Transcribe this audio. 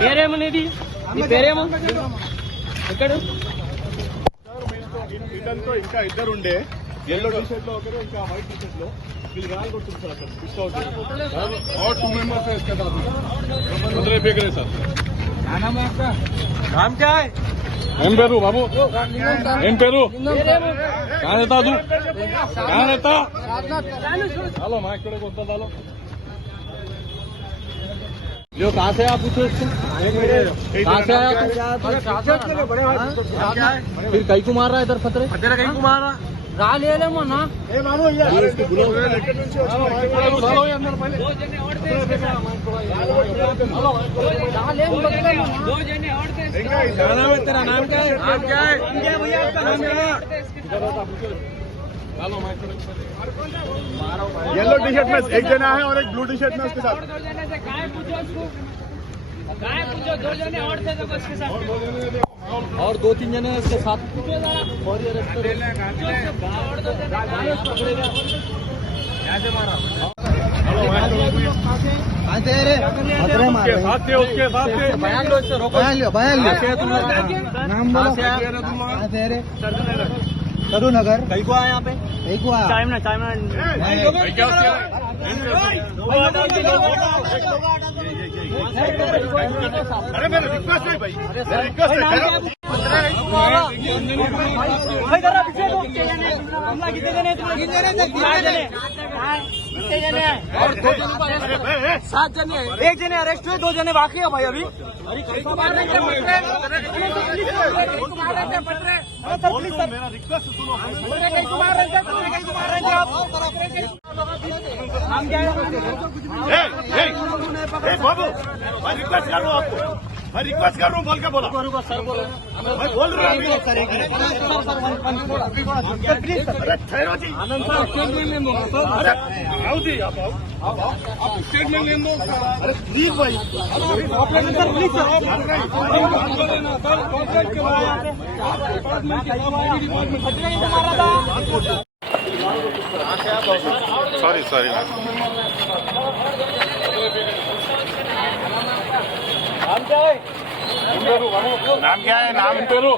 పేరేమనేది నీ పేరేమో ఎక్కడ ఇతనితో ఇంకా ఇద్దరు ఉండే येलो टी शर्ट లో ఒకరు ఇంకా వైట్ टी शर्ट లో వీళ్ళు గాలి కొట్టుకుంటారు అక్కడ మిస్ అవుతుంది और 2 मेंबर्स है इसके साथ 15 पे करे सर नाम क्या है एम पेरू बाबू एम पेरू कहाँ रहता तू कहाँ रहता चलो मैं इकडे कोणता चालो जो कहाँ से आप पूछो इसको कहाँ से आया फिर कई को मार रहा है इधर खतरे तेरा कहीं को मारा రాలేలే మొన్న तेरा नाम क्या है भैया आपका नाम क्या है येलो टी शर्ट में एक जना है और एक ब्लू टी शर्ट में उसके साथ दो जने और थे तो उसके साथ और 2-3 जने इसके साथ और ये साथ थे उसके साथ थे बयान लो इससे रोको बयान लो नाम बोलो करूनगर कहीं को आया यहाँ पे कहीं को आया टाइम ना अरे मेरा रिक्वेस्ट है भाई रिक्वेस्ट है और 7 जने 1 जने अरेस्ट हुए 2 जने बाकी है भाई अभी मेरा रिक्वेस्ट सुनो नाम क्या है बाबू मैं रिक्वेस्ट कर रहा हूँ आपको मैं रिक्वेस्ट कर रहा हूँ बोल के बोला सर बोलो मैं बोल रहा हूँ अरे ठहरो जी आनंद सर स्टेटमेंट ले लो अरे आओ जी आप स्टेटमेंट ले लो अरे प्लीज भाई सॉरी सॉरी नाम क्या है नाम पेरू